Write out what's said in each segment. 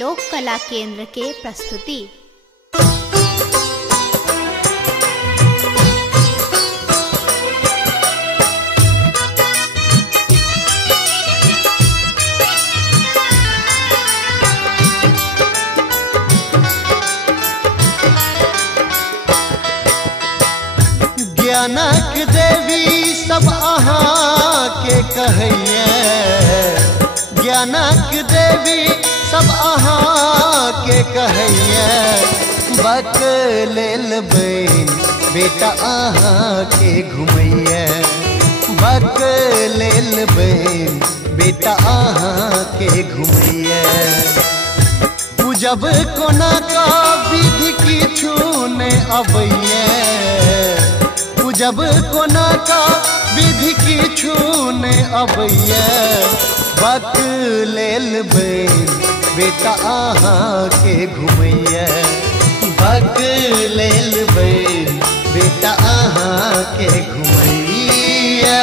लोक कला केंद्र के प्रस्तुति। ज्ञानक देवी सब अहाँ के कहैया, ज्ञानक देवी सब अहाँ के कहैया। बकलेल बहन बेटा अहाँ के घुमैया, बकलेल बहन बेटा अहाँ के घुमैया। पूजब कोना का विधि किछु ने अबैया, जब कोना का विधि किछु ने अबैया। बकलेल बहन बेटा अहाँ के घुमैया, बकलेल बहन बेटा अहाँ के घुमैया।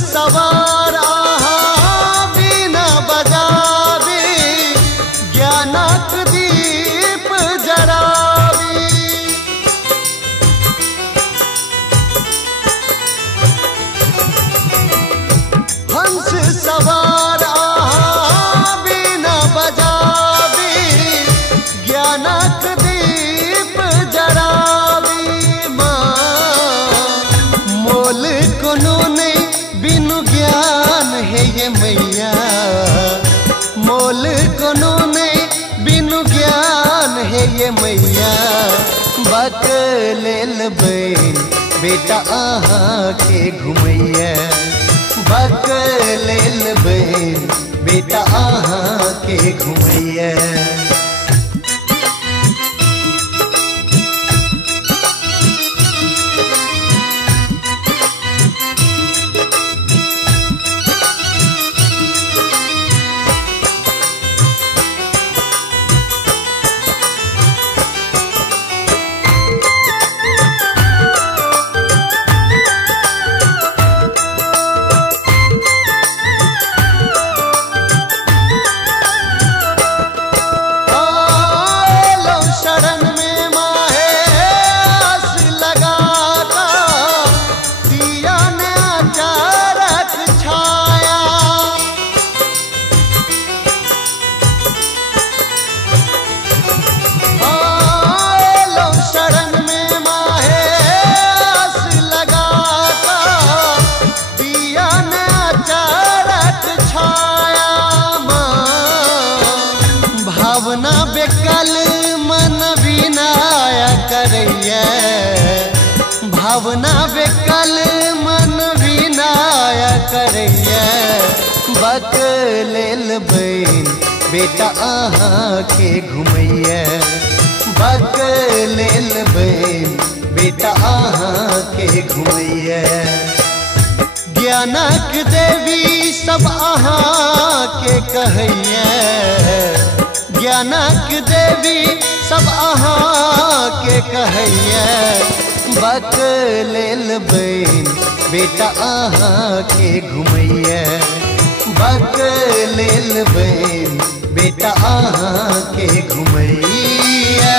सवार आहा बीना बजावे, ज्ञानक दीप जरावे। हंस सवार आहा बीना बजावे, ज्ञानक दीप जरावे। मोल कोनो नहीं बिनु ज्ञान है ये मैया, मोल कोनो नहीं बिनु ज्ञान है ये मैया। बकलेल बहन बेटा अहाँ के घुमैया, बकलेल बहन बेटा अहाँ के घुमैया। भावना बेकल मन विनाया करैया, भावना बेकल मन विनाया करैया। बकलेल बहन बेटा अहाँ के घुमैया, बकलेल बहन बेटा अहाँ के घुमैया। ज्ञानक देवी सब अहाँ के कहैया, ज्ञानक देवी सब अहाँ के कहैया। बकलेल बहन बेटा अहाँ के घुमैया, बकलेल बहन बेटा अहाँ के घुमैया।